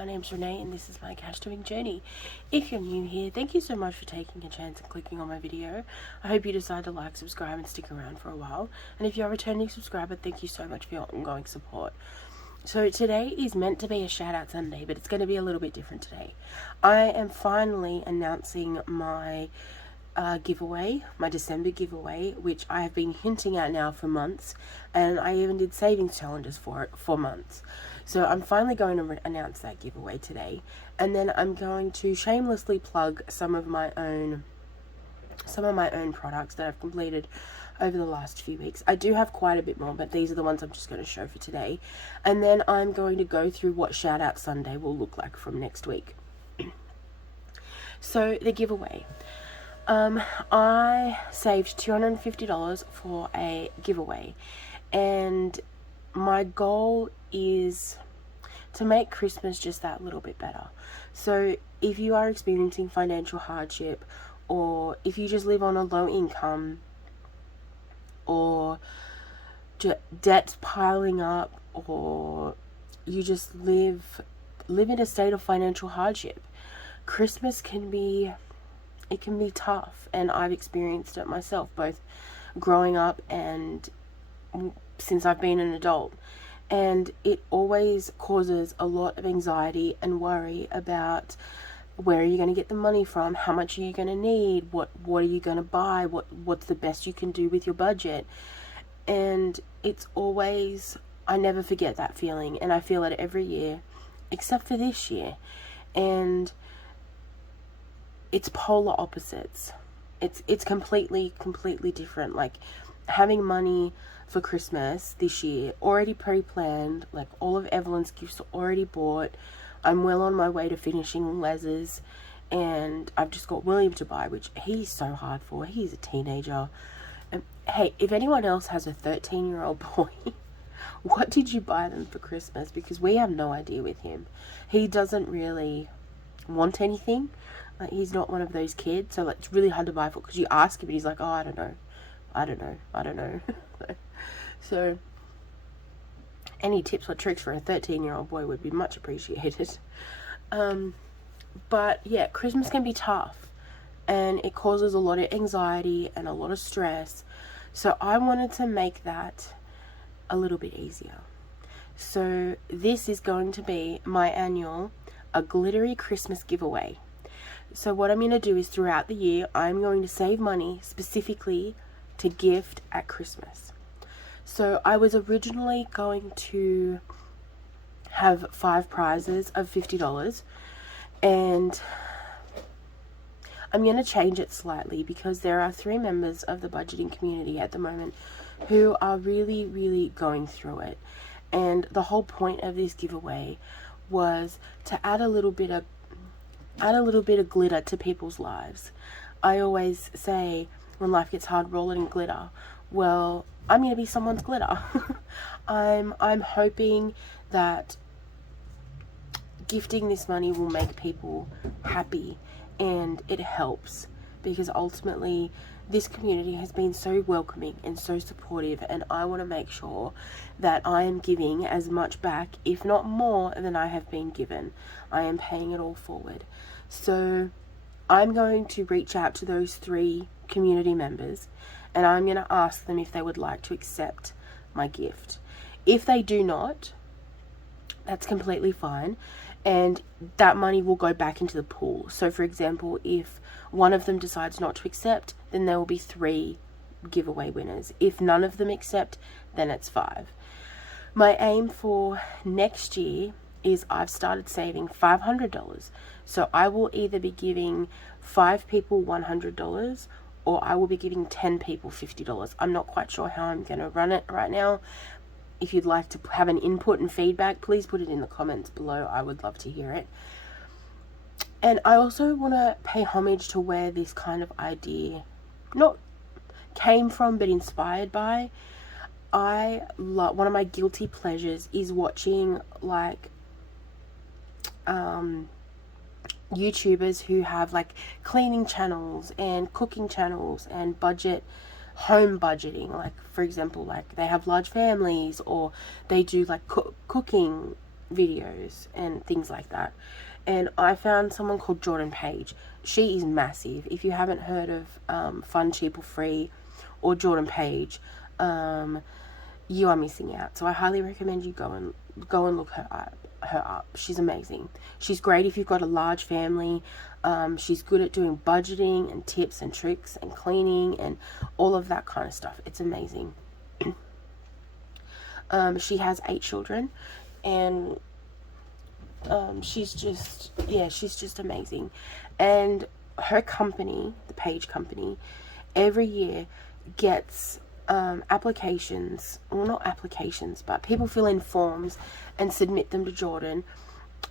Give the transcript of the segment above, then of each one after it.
my name's Renee and this is my cash doing journey. If you're new here, thank you so much for taking a chance and clicking on my video. I hope you decide to like, subscribe and stick around for a while. And if you're a returning subscriber, thank you so much for your ongoing support. So today is meant to be a shout out Sunday, but it's going to be a little bit different today. I am finally announcing my giveaway, my December giveaway, which I have been hinting at now for months, and I even did savings challenges for it for months. So I'm finally going to announce that giveaway today, and then I'm going to shamelessly plug some of my own products that I've completed over the last few weeks. I do have quite a bit more, but these are the ones I'm just going to show for today, and then I'm going to go through what Shout Out Sunday will look like from next week. So the giveaway. I saved $250 for a giveaway, and my goal is to make Christmas just that little bit better. So if you are experiencing financial hardship, or if you just live on a low income, or debt's piling up, or you just live in a state of financial hardship, Christmas can be tough, and I've experienced it myself, both growing up and since I've been an adult, and it always causes a lot of anxiety and worry about where are you going to get the money from, how much are you going to need, what are you going to buy, what's the best you can do with your budget. And it's always, I never forget that feeling, and I feel it every year except for this year. And it's polar opposites. It's completely different. Like, having money for Christmas this year already pre-planned, like all of Evelyn's gifts are already bought. I'm well on my way to finishing Les's, and I've just got William to buy, which he's so hard for. He's a teenager. And hey, if anyone else has a 13-year-old boy, what did you buy them for Christmas? Because we have no idea with him. He doesn't really want anything. Like, he's not one of those kids, so like, it's really hard to buy for, because you ask him and he's like, oh, I don't know. So any tips or tricks for a 13-year-old boy would be much appreciated. But yeah, Christmas can be tough, and it causes a lot of anxiety and a lot of stress. So I wanted to make that a little bit easier. So this is going to be my annual A Glittery Christmas Giveaway. So what I'm going to do is, throughout the year, I'm going to save money specifically to gift at Christmas. So I was originally going to have 5 prizes of $50, and I'm going to change it slightly because there are 3 members of the budgeting community at the moment who are really going through it. And the whole point of this giveaway was to add a little bit of glitter to people's lives. I always say, when life gets hard, roll it in glitter. Well, I'm going to be someone's glitter. I'm hoping that gifting this money will make people happy, and it helps, because ultimately this community has been so welcoming and so supportive, and I want to make sure that I am giving as much back, if not more, than I have been given. I am paying it all forward. So I'm going to reach out to those 3 community members, and I'm going to ask them if they would like to accept my gift. If they do not, that's completely fine, and that money will go back into the pool. So for example, if one of them decides not to accept, then there will be 3 giveaway winners. If none of them accept, then it's 5. My aim for next year is, I've started saving $500. So I will either be giving 5 people $100, or I will be giving 10 people $50. I'm not quite sure how I'm going to run it right now. If you'd like to have an input and feedback, please put it in the comments below. I would love to hear it. And I also want to pay homage to where this kind of idea not came from, but inspired by. One of my guilty pleasures is watching like YouTubers who have like cleaning channels and cooking channels and home budgeting. Like, for example, like they have large families, or they do like cooking videos and things like that. And I found someone called Jordan Page. She is massive. If you haven't heard of Fun, Cheap or Free or Jordan Page, you are missing out. So I highly recommend you go and look her up. She's amazing. She's great if you've got a large family. She's good at doing budgeting and tips and tricks and cleaning and all of that kind of stuff. It's amazing. She has 8 children, and she's just amazing. And her company, the Page Company, every year gets applications, well, not applications, but people fill in forms and submit them to Jordan,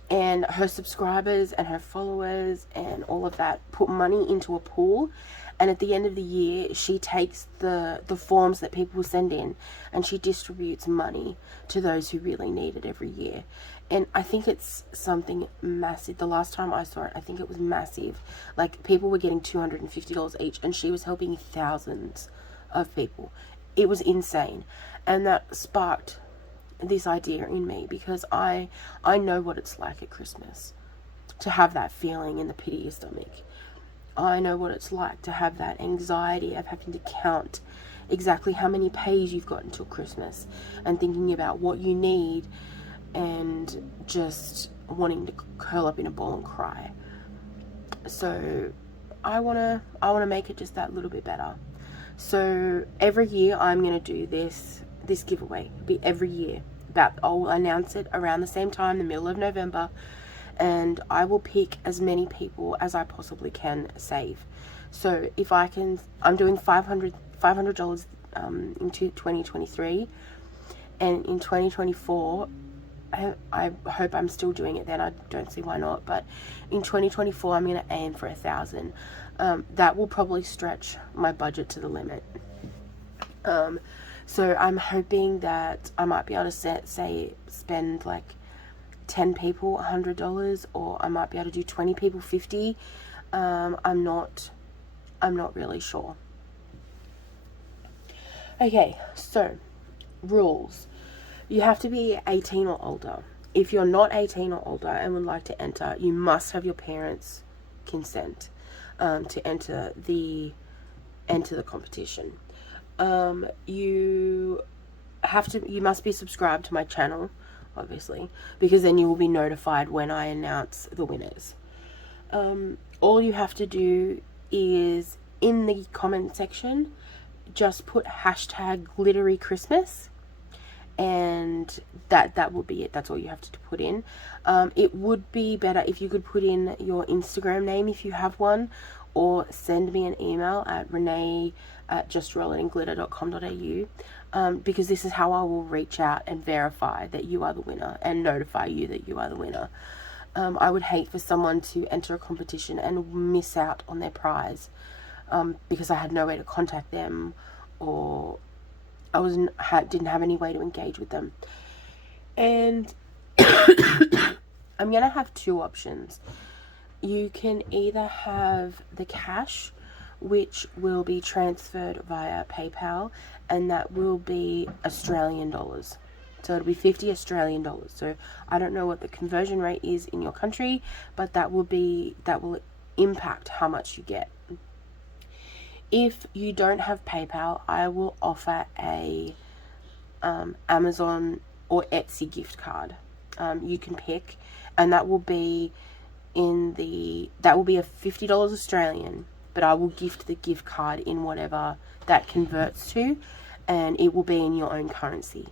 and her subscribers and her followers and all of that put money into a pool, and at the end of the year she takes the forms that people send in and she distributes money to those who really need it every year. And I think it's something massive. The last time I saw it, I think it was massive. Like, people were getting $250 each, and she was helping thousands of people. It was insane. And that sparked this idea in me, because I know what it's like at Christmas to have that feeling in the pit of your stomach. I know what it's like to have that anxiety of having to count exactly how many pays you've got until Christmas, and thinking about what you need, and just wanting to curl up in a ball and cry. So I wanna make it just that little bit better. So every year I'm gonna do this giveaway. It'll be every year. I'll announce it around the same time, the middle of November, and I will pick as many people as I possibly can save. So if I can, I'm doing $500 into 2023, and in 2024, I hope I'm still doing it then. I don't see why not. But in 2024, I'm going to aim for 1,000. That will probably stretch my budget to the limit. So I'm hoping that I might be able to spend like 10 people $100, or I might be able to do 20 people $50. I'm not really sure. Okay, so rules. You have to be 18 or older. If you're not 18 or older and would like to enter, you must have your parents' consent to enter the competition. You must be subscribed to my channel, obviously, because then you will be notified when I announce the winners. All you have to do is, in the comment section, just put #glitteryChristmas, and that will be it. That's all you have to put in. It would be better if you could put in your Instagram name if you have one, or send me an email at renee@justrollinglitter.com.au, because this is how I will reach out and verify that you are the winner and notify you that you are the winner. I would hate for someone to enter a competition and miss out on their prize because I had no way to contact them, or I didn't have any way to engage with them. And I'm going to have 2 options. You can either have the cash, which will be transferred via PayPal, and that will be Australian dollars. So it'll be 50 Australian dollars. So I don't know what the conversion rate is in your country, but that will impact how much you get. If you don't have PayPal, I will offer a Amazon or Etsy gift card. You can pick, and that will be a $50 Australian, but I will gift the gift card in whatever that converts to, and it will be in your own currency.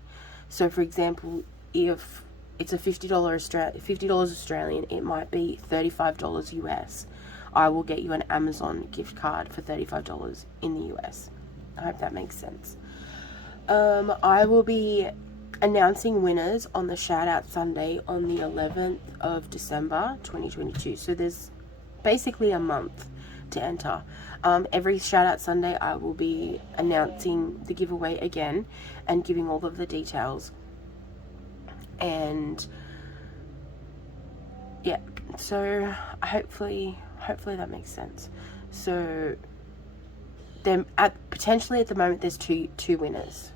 So for example, if it's a $50 Australian, it might be $35 US. I will get you an Amazon gift card for $35 in the US. I hope that makes sense. I will be announcing winners on the Shoutout Sunday on the 11th of December 2022. So there's basically a month to enter. Every Shoutout Sunday I will be announcing the giveaway again and giving all of the details. And yeah, so hopefully that makes sense. So then potentially at the moment there's two winners.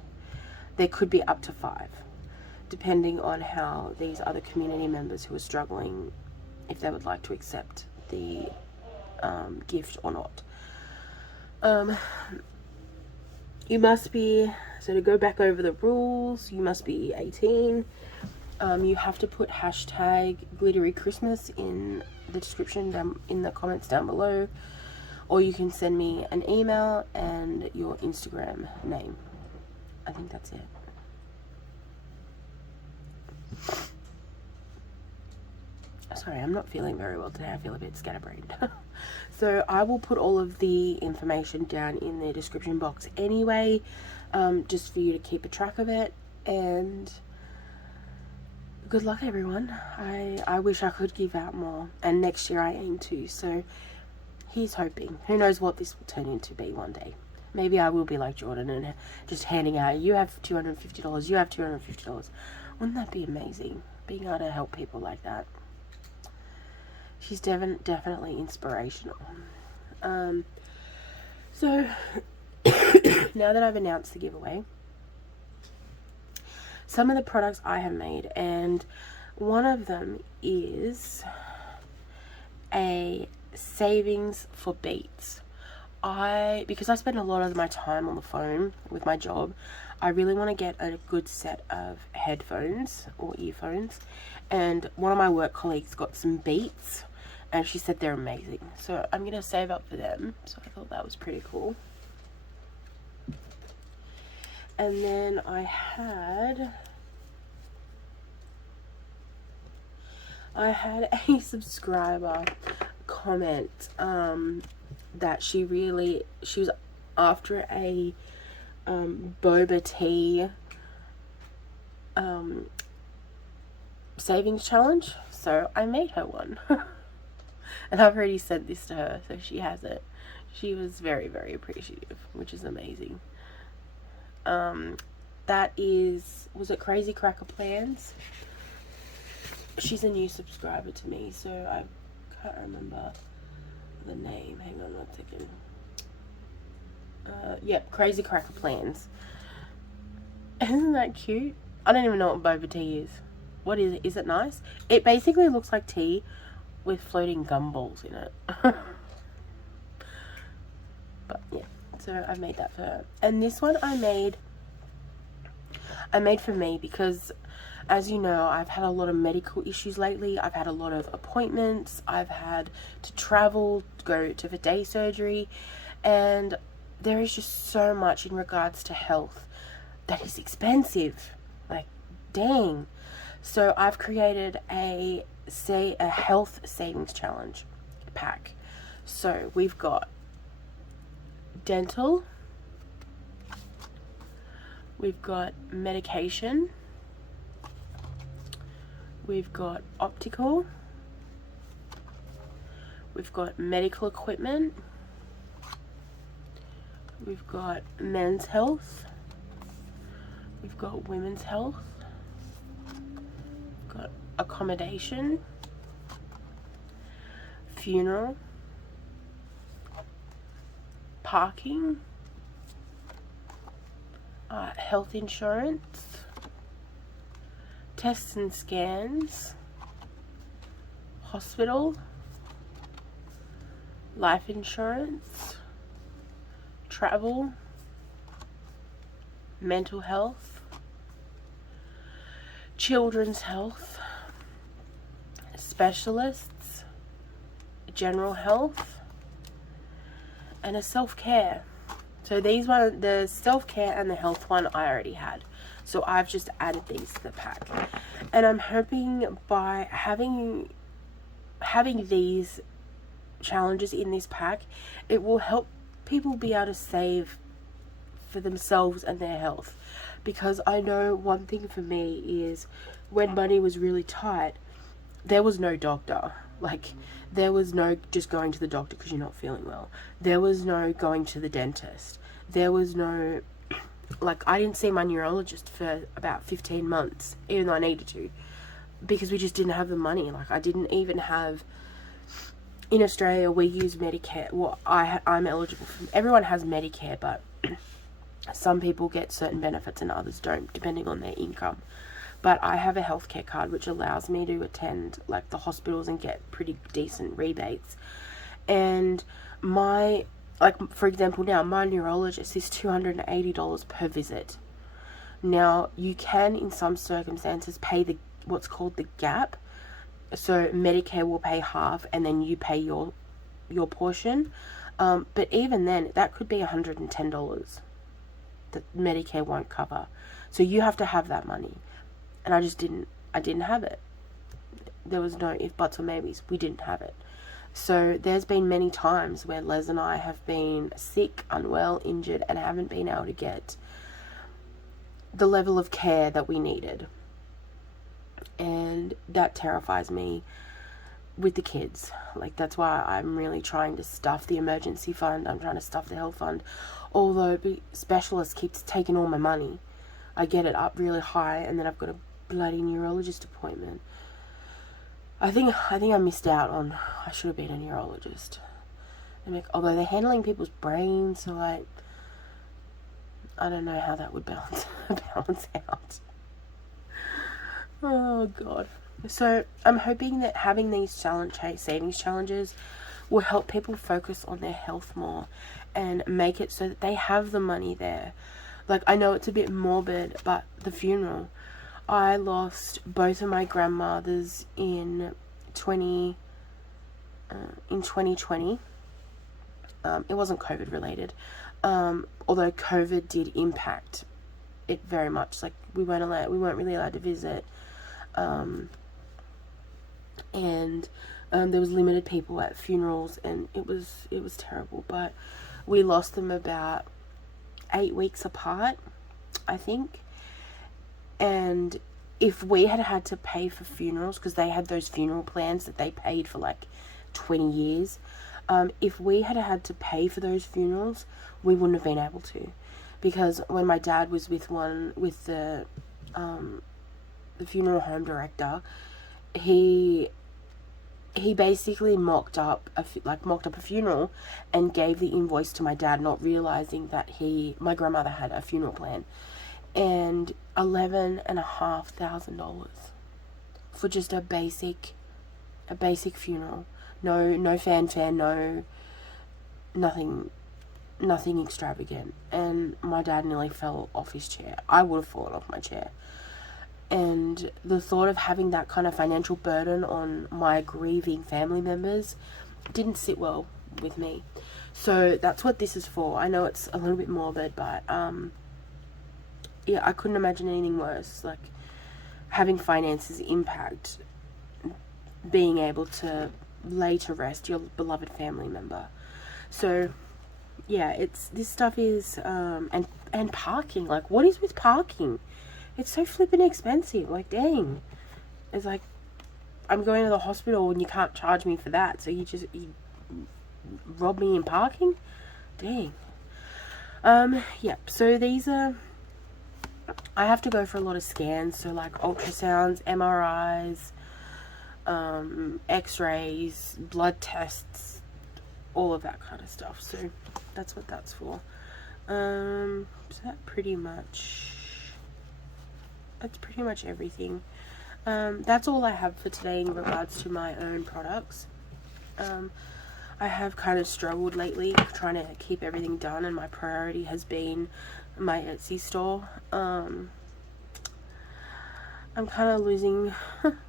There could be up to 5, depending on how these other community members who are struggling, if they would like to accept the gift or not. You must be, so to go back over the rules, you must be 18. You have to put hashtag glittery Christmas in the description down in the comments down below, or you can send me an email and your Instagram name. I think that's it. Sorry, I'm not feeling very well today. I feel a bit scatterbrained. So I will put all of the information down in the description box anyway, just for you to keep a track of it. And good luck, everyone. I wish I could give out more, and next year I aim to. So here's hoping. Who knows what this will turn into be one day. Maybe I will be like Jordan and just handing out, you have $250, you have $250. Wouldn't that be amazing? Being able to help people like that. She's definitely inspirational. So now that I've announced the giveaway, some of the products I have made, and one of them is a savings for beats. Because I spend a lot of my time on the phone with my job, I really want to get a good set of headphones or earphones, and one of my work colleagues got some Beats and she said they're amazing, so I'm gonna save up for them. So I thought that was pretty cool. And then I had a subscriber comment that she was after a boba tea savings challenge, so I made her one. And I've already sent this to her, so she has it. She was very, very appreciative, which is amazing. That was it Crazy Cracker Plans? She's a new subscriber to me, so I can't remember the name. Hang on 1 second. Yep, Crazy Cracker Plans. Isn't that cute? I don't even know what boba tea is. What is it? Is it nice? It basically looks like tea with floating gumballs in it. But yeah, so I made that for her. And this one I made for me because, as you know, I've had a lot of medical issues lately. I've had a lot of appointments. I've had to travel, go for day surgery, and there is just so much in regards to health that is expensive. Like, dang. So I've created a health savings challenge pack. So we've got dental, we've got medication, we've got optical, we've got medical equipment, we've got men's health, we've got women's health, we've got accommodation, funeral, parking, health insurance, tests and scans, hospital, life insurance, travel, mental health, children's health, specialists, general health, and a self-care. So the self-care and the health one I already had, so I've just added these to the pack. And I'm hoping by having these challenges in this pack, it will help people be able to save for themselves and their health. Because I know one thing for me is, when money was really tight, there was no doctor. Like, there was no just going to the doctor because you're not feeling well. There was no going to the dentist. There was no, like, I didn't see my neurologist for about 15 months, even though I needed to, because we just didn't have the money. Like, I didn't even have, in Australia, we use Medicare. Well, I'm eligible for, everyone has Medicare, but some people get certain benefits and others don't, depending on their income. but I have a healthcare card which allows me to attend like the hospitals and get pretty decent rebates. And for example, now my neurologist is $280 per visit. Now, you can, in some circumstances, pay what's called the gap. So Medicare will pay half, and then you pay your portion. But even then, that could be $110 that Medicare won't cover. So you have to have that money, and I didn't have it. There was no if, buts, or maybes. We didn't have it. So there's been many times where Les and I have been sick, unwell, injured, and haven't been able to get the level of care that we needed. And that terrifies me with the kids. Like, that's why I'm really trying to stuff the emergency fund. I'm trying to stuff the health fund. Although the specialist keeps taking all my money. I get it up really high, and then I've got a bloody neurologist appointment. I think I missed out on, I should have been a neurologist. Although they're handling people's brains, so like, I don't know how that would balance out. Oh God. So I'm hoping that having these savings challenges will help people focus on their health more and make it so that they have the money there. Like, I know it's a bit morbid, but the funeral, I lost both of my grandmothers in 2020. It wasn't COVID related, although COVID did impact it very much. Like, we weren't really allowed to visit, and there was limited people at funerals, and it was terrible. But we lost them about 8 weeks apart, I think. And if we had to pay for funerals, because they had those funeral plans that they paid for like 20 years, if we had to pay for those funerals, we wouldn't have been able to. Because when my dad was with the funeral home director, he basically mocked up a funeral and gave the invoice to my dad, not realizing that my grandmother had a funeral plan, and $11,500 for just a basic funeral. No fanfare, nothing extravagant. And my dad nearly fell off his chair. I would have fallen off my chair. And the thought of having that kind of financial burden on my grieving family members didn't sit well with me. So that's what this is for. I know it's a little bit morbid, but yeah, I couldn't imagine anything worse. Like, having finances impact being able to lay to rest your beloved family member. So yeah, this stuff is and parking. Like, what is with parking? It's so flippin' expensive. Like, dang. It's like, I'm going to the hospital and you can't charge me for that, so you rob me in parking? Dang. Yeah, so these are, I have to go for a lot of scans, so like ultrasounds, MRIs, x-rays, blood tests, all of that kind of stuff. So that's what that's for. So that's pretty much everything. That's all I have for today in regards to my own products. I have kind of struggled lately trying to keep everything done, and my priority has been my Etsy store. I'm kind of losing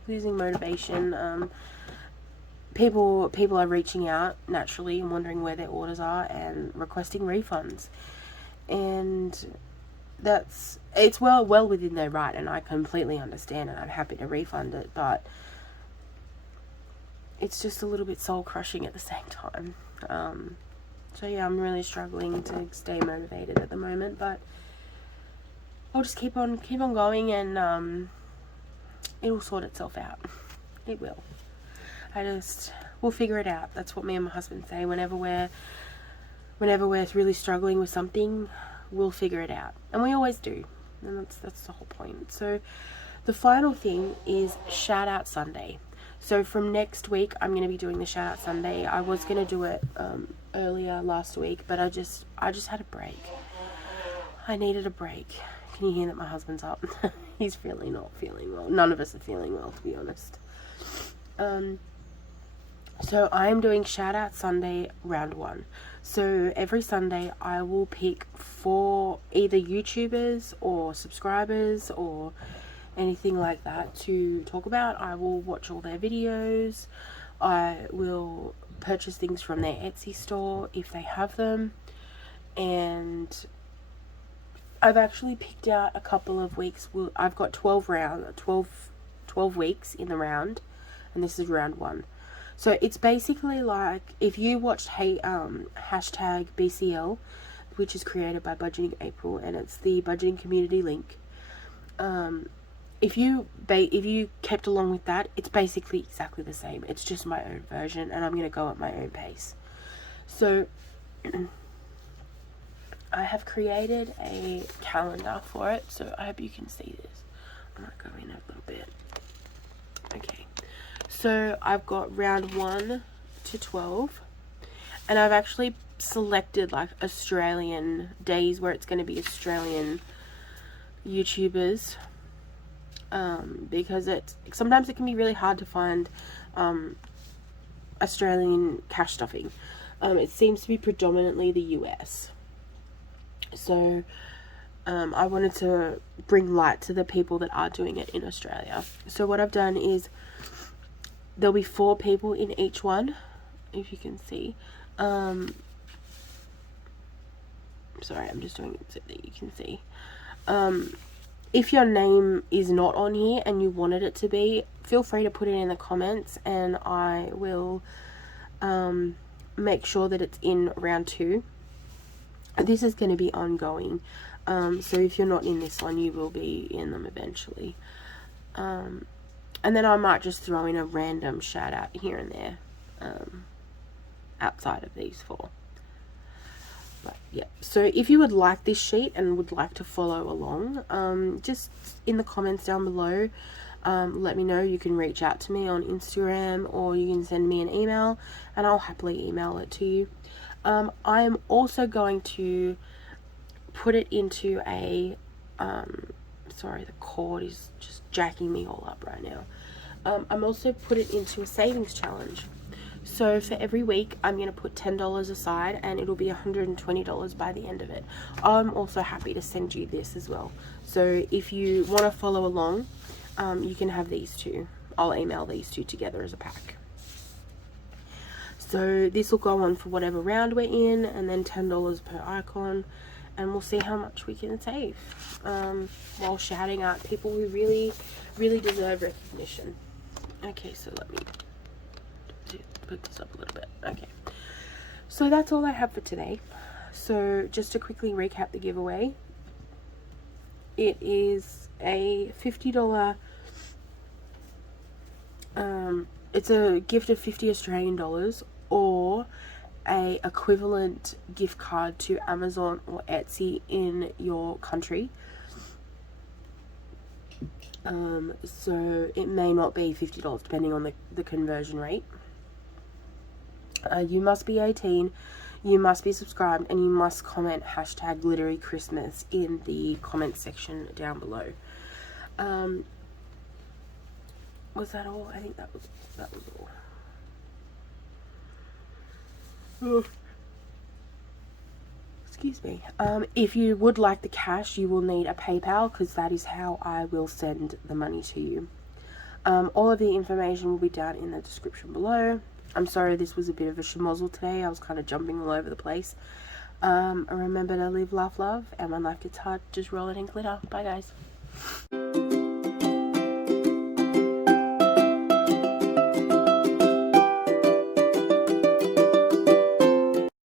motivation. People are reaching out naturally and wondering where their orders are and requesting refunds, and it's well within their right, and I completely understand, and I'm happy to refund it, but it's just a little bit soul crushing at the same time. So yeah, I'm really struggling to stay motivated at the moment, but I'll just keep on going, and it'll sort itself out. It will. We'll figure it out. That's what me and my husband say. Whenever we're really struggling with something, we'll figure it out, and we always do, and that's the whole point. So the final thing is Shoutout Sunday. So from next week, I'm going to be doing the Shoutout Sunday. I was going to do it earlier last week, but I just had a break. I needed a break. Can you hear that my husband's up? He's really not feeling well. None of us are feeling well, to be honest. So I am doing Shoutout Sunday round 1. So every Sunday I will pick 4 either YouTubers or subscribers or anything like that to talk about. I will watch all their videos. I will purchase things from their Etsy store if they have them. And I've actually picked out a couple of weeks. I've got 12 weeks in the round, and this is round 1. So it's basically like if you watched hashtag BCL, which is created by Budgeting April, and it's the budgeting community link. If you kept along with that, it's basically exactly the same. It's just my own version, and I'm going to go at my own pace. So I have created a calendar for it, so I hope you can see this. I might go in a little bit. Okay. So I've got round 1 to 12, and I've actually selected like Australian days where it's going to be Australian YouTubers, because sometimes it can be really hard to find Australian cash stuffing. It seems to be predominantly the US. So I wanted to bring light to the people that are doing it in Australia. So what I've done is there'll be 4 people in each one, if you can see. Sorry, I'm just doing it so that you can see. If your name is not on here and you wanted it to be, feel free to put it in the comments, and I will make sure that it's in round 2. This is going to be ongoing, so if you're not in this one, you will be in them eventually. And then I might just throw in a random shout out here and there, outside of these 4. But yeah, so if you would like this sheet and would like to follow along, just in the comments down below, let me know. You can reach out to me on Instagram, or you can send me an email, and I'll happily email it to you. I am also going to put it into a, sorry, the cord is just jacking me all up right now. I'm also put it into a savings challenge. So for every week, I'm going to put $10 aside, and it'll be $120 by the end of it. I'm also happy to send you this as well. So if you want to follow along, you can have these 2. I'll email these 2 together as a pack. So this will go on for whatever round we're in, and then $10 per icon, and we'll see how much we can save while shouting out people who really, really deserve recognition. Okay, so let me put this up a little bit. Okay, so that's all I have for today. So just to quickly recap the giveaway, it is a $50 it's a gift of 50 Australian dollars, or a equivalent gift card to Amazon or Etsy in your country. So it may not be $50 depending on the conversion rate. You must be 18, you must be subscribed, and you must comment hashtag glittery Christmas in the comment section down below. Was that all? I think that was all. Oh. Excuse me. If you would like the cash, you will need a PayPal, because that is how I will send the money to you. All of the information will be down in the description below. I'm sorry this was a bit of a schmozzle today. I was kind of jumping all over the place. Remember to live, laugh, love, and when life gets hard, just roll it in glitter. Bye, guys.